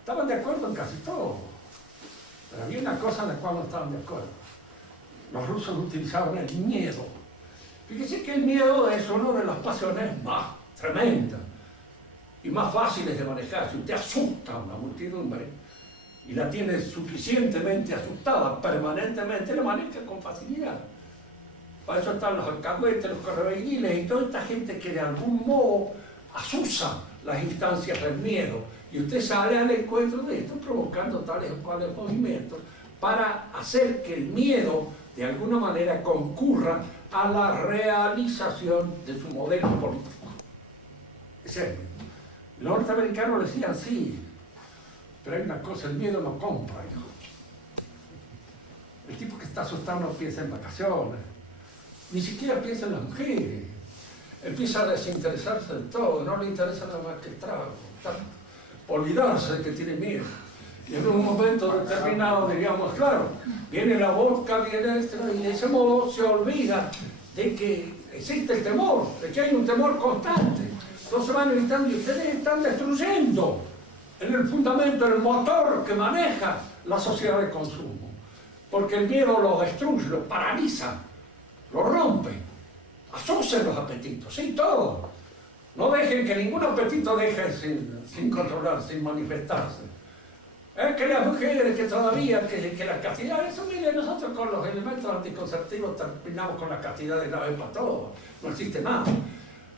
Estaban de acuerdo en casi todo, pero había una cosa en la cual no estaban de acuerdo. Los rusos utilizaban el miedo. Fíjese que el miedo es una de las pasiones más tremendas y más fáciles de manejar. Si usted asusta a una muchedumbre y la tiene suficientemente asustada permanentemente, la maneja con facilidad. Para eso están los alcahuetes, los correveiniles y toda esta gente que de algún modo asusa las instancias del miedo. Y usted sale al encuentro de esto provocando tales o cuales movimientos para hacer que el miedo de alguna manera concurra a la realización de su modelo político. Es el miedo. Los norteamericanos le decían sí, pero hay una cosa, el miedo no compra, hijo. El tipo que está asustado no piensa en vacaciones, ni siquiera piensa en las mujeres. Empieza a desinteresarse de todo, no le interesa nada más que el trago, olvidarse de que tiene miedo. Y en un momento determinado, diríamos, claro, viene la vodka, viene esto, y de ese modo se olvida de que existe el temor, de que hay un temor constante. Entonces van evitando y ustedes están destruyendo en el fundamento, el motor que maneja la sociedad de consumo. Porque el miedo lo destruye, lo paraliza, lo rompe, asusen los apetitos, sí, todo. No dejen que ningún apetito deje sin controlar, sin manifestarse. Que las mujeres, que todavía, que la castidad, eso mire, nosotros con los elementos anticonceptivos terminamos con la castidad de una vez para todo. No existe más,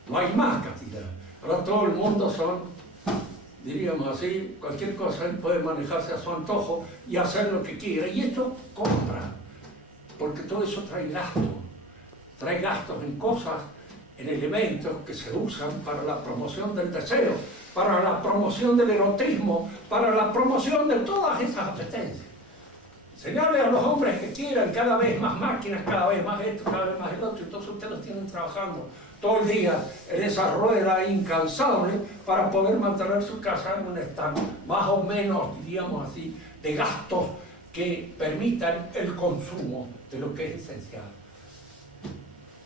no hay más castidad. Ahora todo el mundo son, diríamos así, cualquier cosa, él puede manejarse a su antojo y hacer lo que quiera. Y esto compra, porque todo eso trae gastos en cosas, en elementos que se usan para la promoción del deseo, para la promoción del erotismo, para la promoción de todas esas apetencias. Señale a los hombres que quieran cada vez más máquinas, cada vez más esto, cada vez más el otro, entonces ustedes los tienen trabajando todo el día en esa rueda incansable para poder mantener su casa en un estado más o menos, diríamos así, de gastos que permitan el consumo de lo que es esencial.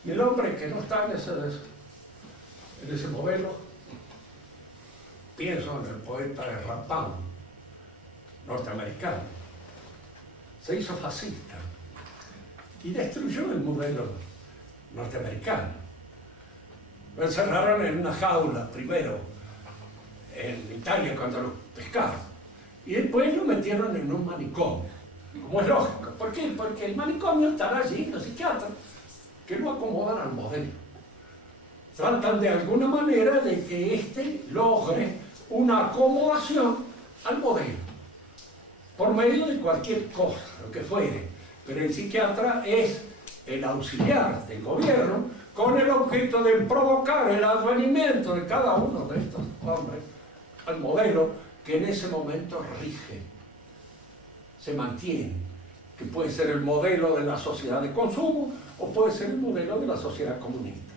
Y el hombre que no está en ese modelo, pienso en el poeta de Rapin, norteamericano, se hizo fascista y destruyó el modelo norteamericano. Lo encerraron en una jaula primero, en Italia cuando lo pescaron, y después lo metieron en un manicomio, como es lógico. ¿Por qué? Porque el manicomio estará allí, los psiquiatras, que lo acomodan al modelo. tratan de alguna manera de que éste logre una acomodación al modelo, por medio de cualquier cosa, lo que fuere. Pero el psiquiatra es el auxiliar del gobierno con el objeto de provocar el advenimiento de cada uno de estos hombres al modelo que en ese momento rige, se mantiene, que puede ser el modelo de la sociedad de consumo o puede ser el modelo de la sociedad comunista.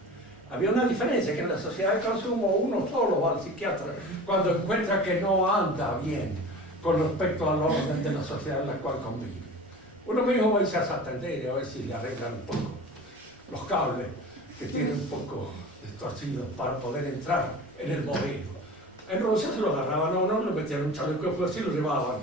Había una diferencia, que en la sociedad de consumo uno solo va al psiquiatra cuando encuentra que no anda bien con respecto al orden de la sociedad en la cual convive. Uno mismo va a irse a atender y a ver si le arreglan un poco los cables que tienen un poco torcidos para poder entrar en el modelo. En Rusia se lo agarraban a uno, le metían un chaleco de fuerza y lo llevaban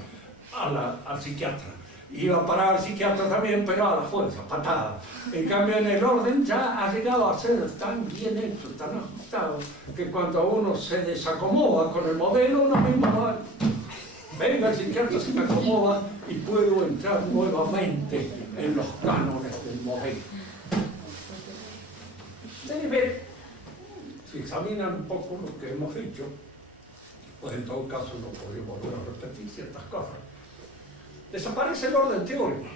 al psiquiatra. Iba a parar al psiquiatra también, pero a la fuerza, patada. En cambio, en el orden ya ha llegado a ser tan bien hecho, tan ajustado, que cuando uno se desacomoda con el modelo, uno mismo va, venga el psiquiatra, se me acomoda y puedo entrar nuevamente en los cánones del modelo. Ustedes ven, si examinan un poco lo que hemos dicho, pues en todo caso no podemos volver a repetir ciertas cosas. Desaparece el orden teórico,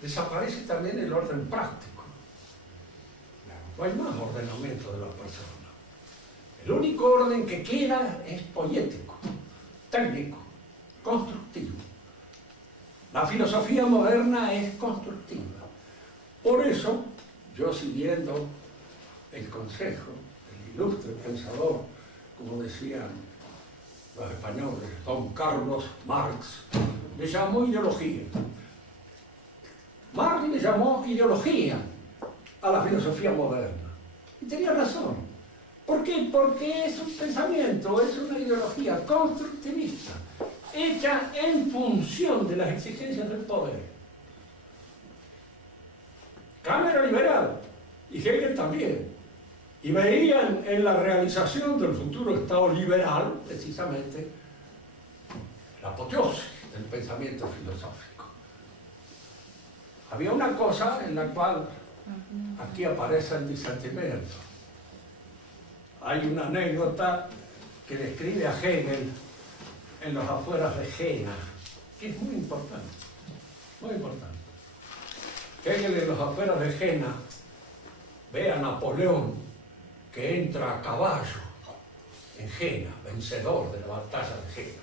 desaparece también el orden práctico. No hay más ordenamiento de la persona. El único orden que queda es poético, técnico, constructivo. La filosofía moderna es constructiva. Por eso, yo siguiendo el consejo del ilustre pensador, como decían los españoles, don Carlos Marx, le llamó ideología. Marx le llamó ideología a la filosofía moderna. Y tenía razón. ¿Por qué? Porque es un pensamiento, es una ideología constructivista, hecha en función de las exigencias del poder. Kant era liberal, y Hegel también. Y veían en la realización del futuro Estado liberal, precisamente, la apoteosis del pensamiento filosófico. Había una cosa en la cual aquí aparece el disentimiento. Hay una anécdota que describe a Hegel en los afueras de Jena, que es muy importante, muy importante. Hegel en los afueras de Jena ve a Napoleón que entra a caballo en Jena, vencedor de la batalla de Jena.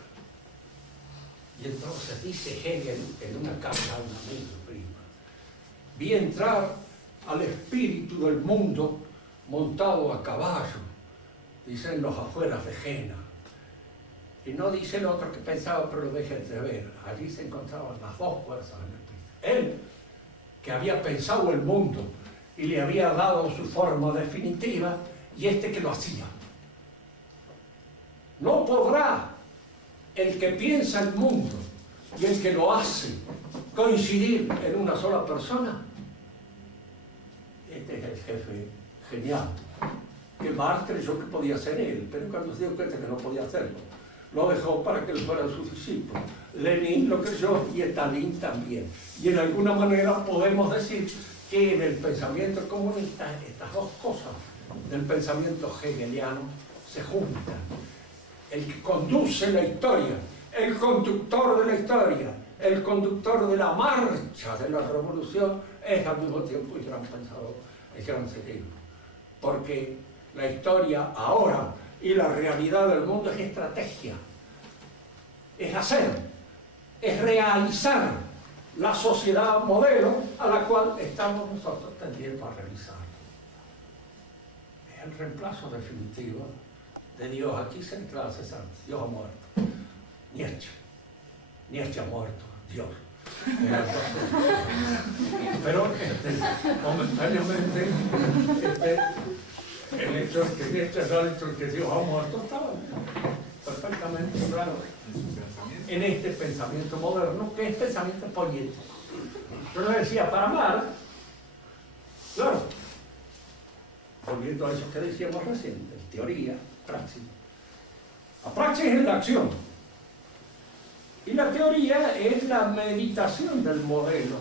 Y entonces dice Hegel en una carta a un amigo, prima, vi entrar al espíritu del mundo montado a caballo, dice en los afueras de Jena. Y no dice el otro que pensaba, pero lo deja entrever. Allí se encontraban las dos fuerzas del espíritu. Él, que había pensado el mundo y le había dado su forma definitiva, y este que lo hacía. No podrá el que piensa el mundo y el que lo hace coincidir en una sola persona. Este es el jefe genial, que Marx creyó que podía ser él, pero cuando se dio cuenta que no podía hacerlo, lo dejó para que él fuera su discípulo. Lenin lo creyó y Stalin también. Y en alguna manera podemos decir que en el pensamiento comunista estas dos cosas del pensamiento hegeliano se juntan. El que conduce la historia, el conductor de la historia, el conductor de la marcha de la revolución, es al mismo tiempo el gran pensador, el gran cerebro. Porque la historia ahora y la realidad del mundo es estrategia, es hacer, es realizar la sociedad modelo a la cual estamos nosotros tendiendo a realizar. Es el reemplazo definitivo de Dios. Aquí central cesante, Dios ha muerto. Nietzsche ha muerto, Dios. Pero momentáneamente el hecho de que Nietzsche ha dicho que Dios ha muerto estaba perfectamente claro en este pensamiento moderno, que es pensamiento político. Yo le decía, para Marx, claro, volviendo a eso que decíamos recién, teoría, praxis. La praxis es la acción. Y la teoría es la meditación del modelo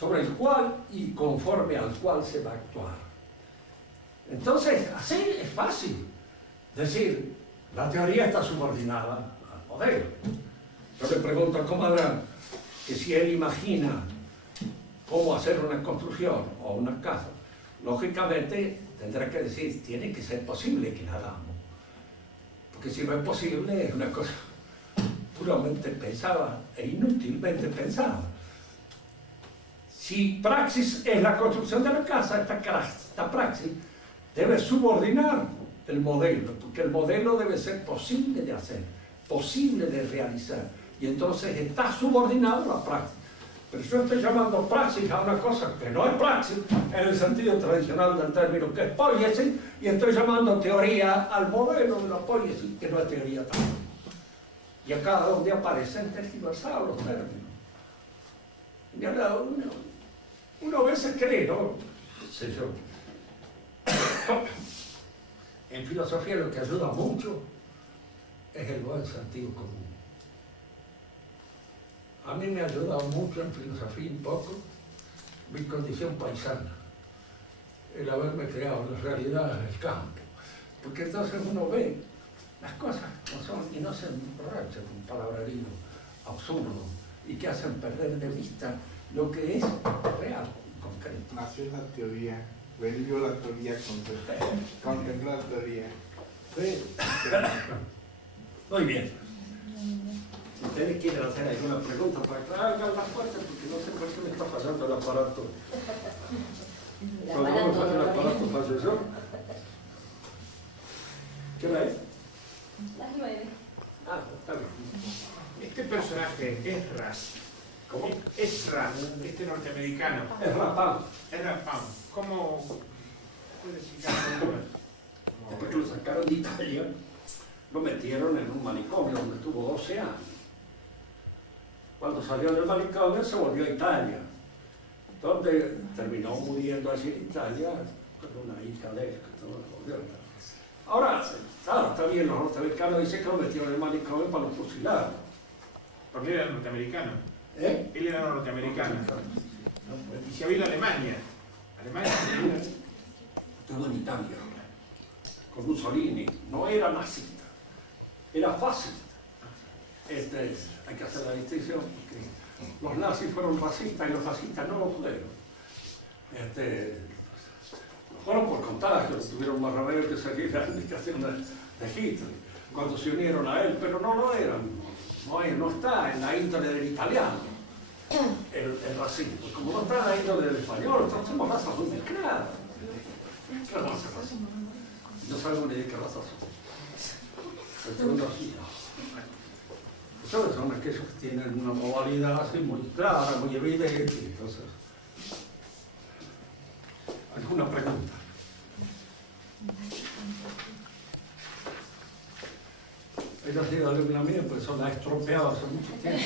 sobre el cual y conforme al cual se va a actuar. Entonces, así es fácil decir, la teoría está subordinada al modelo. Yo le pregunto al comandante que si él imagina cómo hacer una construcción o una casa, lógicamente tendrá que decir, tiene que ser posible que la hagamos. Porque si no es posible, es una cosa puramente pensada e inútilmente pensada. Si praxis es la construcción de la casa, esta praxis debe subordinar el modelo, porque el modelo debe ser posible de hacer, posible de realizar, y entonces está subordinado a la praxis. Pero yo estoy llamando praxis a una cosa que no es praxis en el sentido tradicional del término, que es poiesis, y estoy llamando teoría al modelo de la poiesis, que no es teoría tampoco. Y acá donde aparecen tergiversados los términos. Y ahora uno a veces cree, ¿no? Sé yo. En filosofía lo que ayuda mucho es el buen sentido común. A mí me ha ayudado mucho en filosofía un poco mi condición paisana, el haberme creado en la realidad en el campo, porque entonces uno ve las cosas como son y no se emborracha con palabrerío absurdo y que hacen perder de vista lo que es real, concreto. Nació la teoría, vivió la teoría, contempló la teoría. Sí. Muy bien. Si ustedes quieren hacer alguna pregunta para que hagan las fuertes, porque no sé por qué me está fallando el aparato. Cuando me falla el aparato, fallo yo. ¿Qué hora es? Las 9. Ah, está bien. Este personaje es Ras. ¿Cómo? Es Ras, este norteamericano. Es Rapam. Es Rapam. ¿Cómo puede explicarlo? Después que lo sacaron de Italia, lo metieron en un manicomio donde estuvo 12 años. Cuando salió del manicomio se volvió a Italia, donde terminó muriendo allí en Italia con una hija de él, que no lo volvió a Italia. Ahora, claro, está bien, los norteamericanos dicen que lo metieron en el manicomio para los fusilar. Porque él era norteamericano. ¿Eh? Él era norteamericano. Y se había ido a Alemania. Alemania. Estuvo en Italia, con Mussolini. No era nazista, era fascista. Hay que hacer la distinción, porque los nazis fueron racistas y los fascistas no lo fueron. Fueron por contagio, tuvieron más remedio que seguir la indicación de Hitler, cuando se unieron a él, pero no lo eran. No está en la índole del italiano el racismo. Como no está en la índole del español, entonces somos razas muy mezcladas. ¿Qué raza es? No sabemos ni de qué raza son. El segundo así, no. Son aquellos que tienen una modalidad así muy clara, muy evidente. Entonces, ¿alguna pregunta? Ella ha sido alumna mía, pues eso la ha estropeado hace mucho tiempo.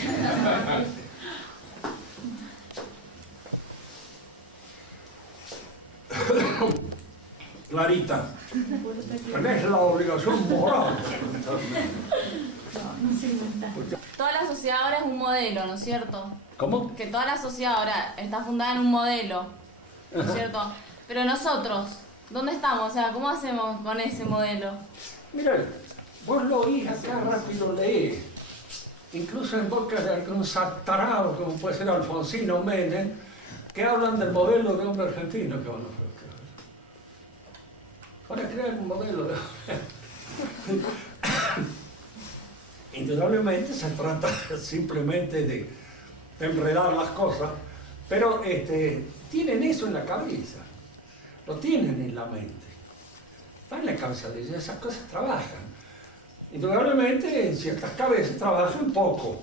Clarita, tenés la obligación moral. Toda la sociedad ahora es un modelo, ¿no es cierto? ¿Cómo? Que toda la sociedad ahora está fundada en un modelo, ¿no es cierto? Pero nosotros, ¿dónde estamos? O sea, ¿cómo hacemos con ese modelo? Mira, vos lo oís acá rápido leer, incluso en boca de algún tarado como puede ser Alfonsino Menem, que hablan del modelo de hombre argentino que van a para crear un modelo de indudablemente se trata simplemente de enredar las cosas, pero tienen eso en la cabeza, lo tienen en la mente, está en la cabeza de ellos, esas cosas trabajan. Indudablemente en ciertas cabezas trabajan poco,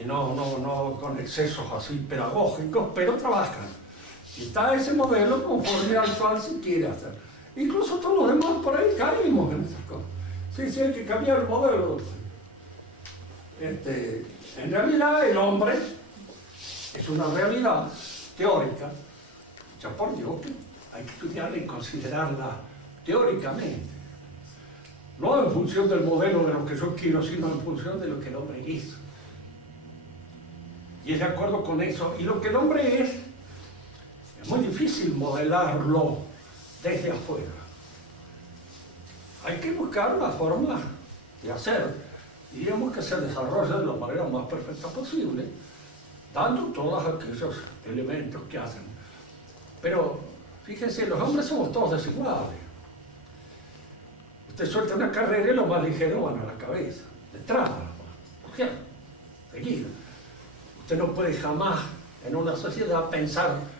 y no con excesos así pedagógicos, pero trabajan. Y está ese modelo conforme al cual se quiere hacer. Incluso todos los demás por ahí caímos en esas cosas. Sí, hay que cambiar el modelo. En realidad el hombre es una realidad teórica, ya por Dios, que hay que estudiarla y considerarla teóricamente. No en función del modelo de lo que yo quiero, sino en función de lo que el hombre es. Y es de acuerdo con eso. Y lo que el hombre es Es muy difícil modelarlo desde afuera. Hay que buscar la forma de hacer, digamos, que se desarrolle de la manera más perfecta posible, dando todos aquellos elementos que hacen. Pero, fíjense, los hombres somos todos desiguales. Usted suelta una carrera y los más ligeros van a la cabeza, de entrada, ¿por qué? Seguido. Usted no puede jamás en una sociedad pensar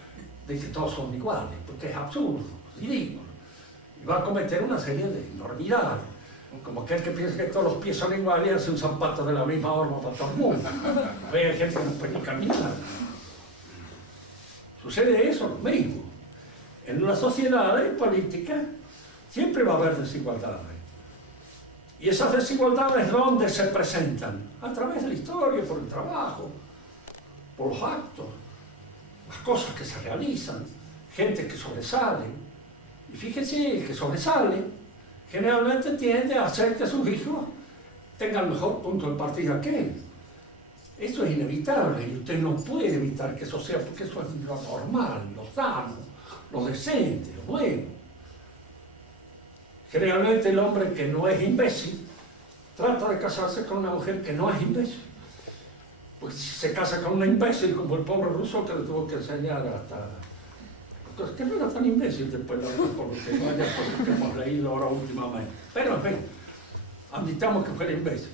de que todos son iguales, porque es absurdo, ridículo. Y va a cometer una serie de enormidades, como aquel que piensa que todos los pies son iguales y hace un zapato de la misma forma para todo el mundo. Hay gente que no puede ni caminar. Sucede eso, lo mismo. En una sociedad política siempre va a haber desigualdades. Y esas desigualdades, ¿dónde se presentan? A través de la historia, por el trabajo, por los actos, las cosas que se realizan, gente que sobresale. Y fíjense, el que sobresale generalmente tiende a hacer que sus hijos tengan mejor punto de partida que él. Eso es inevitable y usted no puede evitar que eso sea, porque eso es lo normal, lo sano, lo decente, lo bueno. Generalmente el hombre que no es imbécil trata de casarse con una mujer que no es imbécil. Pues si se casa con una imbécil como el pobre ruso que le tuvo que enseñar hasta... Pues que no era tan imbécil después de por lo que varias cosas que hemos leído ahora últimamente. Pero en fin, admitamos que fue imbécil.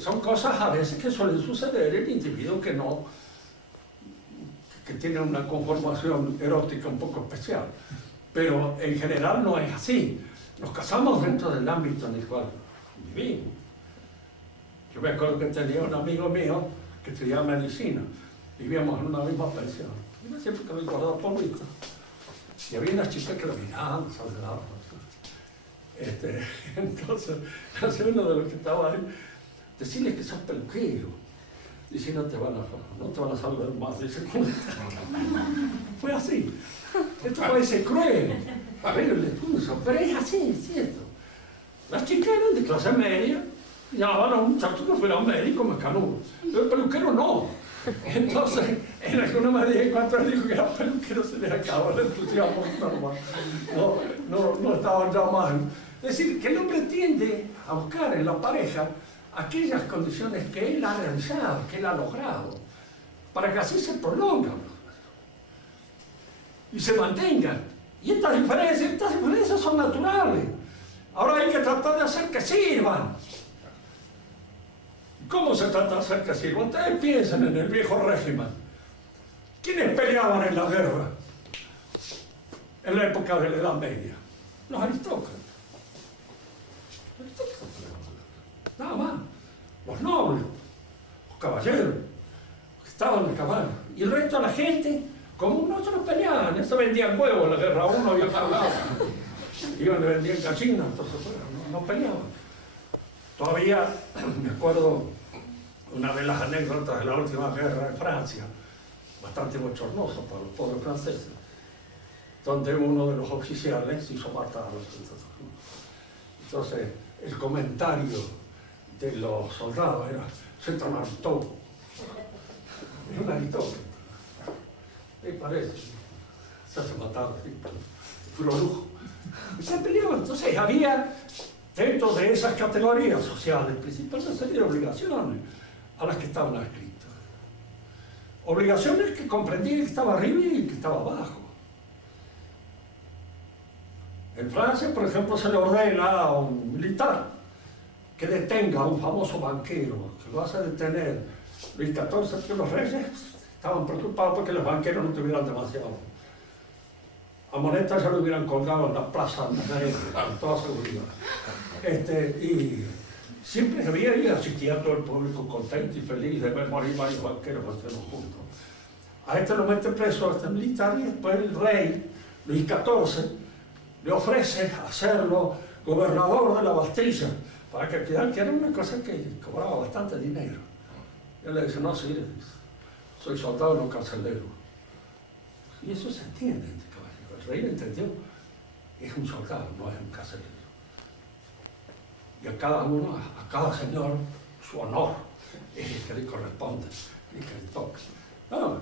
Son cosas a veces que suelen suceder en individuos que no... que tienen una conformación erótica un poco especial. Pero en general no es así. Nos casamos dentro del ámbito en el cual vivimos. Yo me acuerdo que tenía un amigo mío que estudiaba medicina. Vivíamos en una misma pensión. Y yo siempre que me guardaba polvito. Y había unas chicas que lo miraban, saludaban. Entonces, uno de los que estaba ahí, decirles que sos peluquero. Dice, no te van a saludar más. Dice, fue así. Esto parece cruel, pero le puso, pero es así, es cierto. Las chicas eran de clase media, llamaban a un muchacho que fuera médico, mecanudo. Pero el peluquero no. Entonces, en alguna medida, en cuanto él dijo que era peluquero, se les acabó el entusiasmo normal. No estaban ya más. Es decir, que el hombre tiende a buscar en la pareja aquellas condiciones que él ha realizado, que él ha logrado, para que así se prolongan y se mantengan. Y estas diferencias son naturales. Ahora hay que tratar de hacer que sirvan. ¿Cómo se trata de hacer que sirvan? Ustedes piensen en el viejo régimen. ¿Quiénes peleaban en la guerra? En la época de la Edad Media. Los aristócratas. Nada más. Los nobles, los caballeros, que estaban en caballo. Y el resto de la gente, como no se los peleaban, se vendían huevos en la guerra uno y otro lado. Iban y vendían gallinas, entonces no peleaban. Todavía me acuerdo una de las anécdotas de la última guerra de Francia, bastante bochornosa para los pobres franceses, donde uno de los oficiales se hizo matar. Entonces, el comentario de los soldados era, se tramantó. Es un aristócrata. ¿Qué parece? Se hace matar, puro lujo. Y se peleaban. Entonces había, dentro de esas categorías sociales principales, una serie de obligaciones a las que estaban adscritas. Obligaciones que comprendían que estaba arriba y que estaba abajo. En Francia, por ejemplo, se le ordena a un militar que detenga a un famoso banquero, que lo hace detener Luis XIV, que los reyes estaban preocupados porque los banqueros no tuvieran demasiado. A Moneta ya lo hubieran colgado en la plaza con toda seguridad. Y siempre había y asistía todo el público contento y feliz de ver morir varios banqueros juntos. A este lo mete preso, a este militar, y después el rey, Luis XIV, le ofrece hacerlo gobernador de la Bastilla, para que era una cosa que cobraba bastante dinero. Y él le dice, no, sí, le dice, soy soldado, no carcelero. Y eso se entiende, caballero. El rey lo entendió, es un soldado, no es un carcelero. Y a cada uno, a cada señor, su honor es el que le corresponde, el que le toca. No,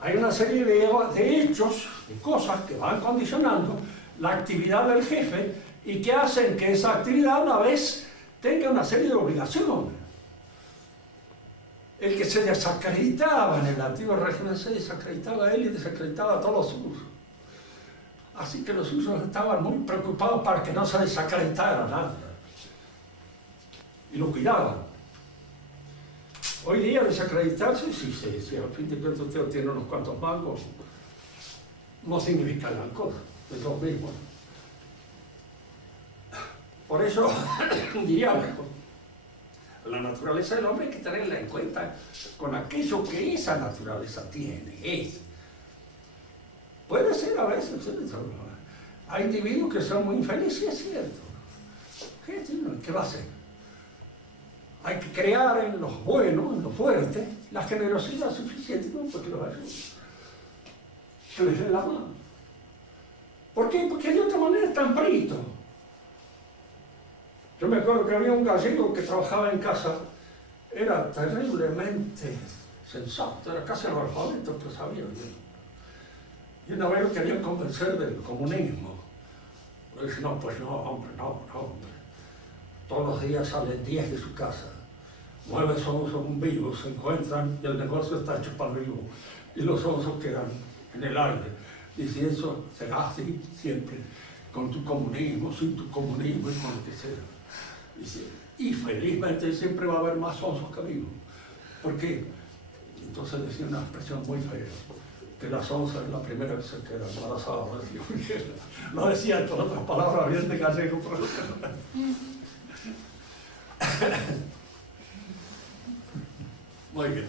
Hay una serie de hechos, de cosas que van condicionando la actividad del jefe y que hacen que esa actividad a la vez tenga una serie de obligaciones. El que se desacreditaba en el antiguo régimen se desacreditaba a él y desacreditaba a todos los suyos. Así que los suyos estaban muy preocupados para que no se desacreditara nada. Y lo cuidaban. Hoy día desacreditarse, si al fin de cuentas usted tiene unos cuantos mangos, no significa gran cosa, es lo mismo. Por eso diríamos, la naturaleza del hombre hay que tenerla en cuenta con aquello que esa naturaleza tiene, es. Puede ser a veces, hay individuos que son muy infelices, es cierto. ¿Qué va a hacer? Hay que crear en los buenos, en los fuertes, la generosidad suficiente para que los ayude. Que les dé la mano. ¿Por qué? Porque de otra manera están fritos. Yo me acuerdo que había un gallego que trabajaba en casa, era terriblemente sensato, era casi analfabeto, pero sabía bien. Y una vez lo querían convencer del comunismo. Le dije, no, pues no, hombre. Todos los días salen 10 de su casa, 9 son vivos, se encuentran y el negocio está hecho para el vivo. Y los 11 quedan en el aire. Dice, eso será así siempre, con tu comunismo, sin tu comunismo y con lo que sea. Dice, y felizmente siempre va a haber más onzos que vivos. ¿Por qué? Entonces decía una expresión muy fea, que las onzas es la primera que se queda embarazada. No decía con otras palabras bien de gallego, pero muy bien.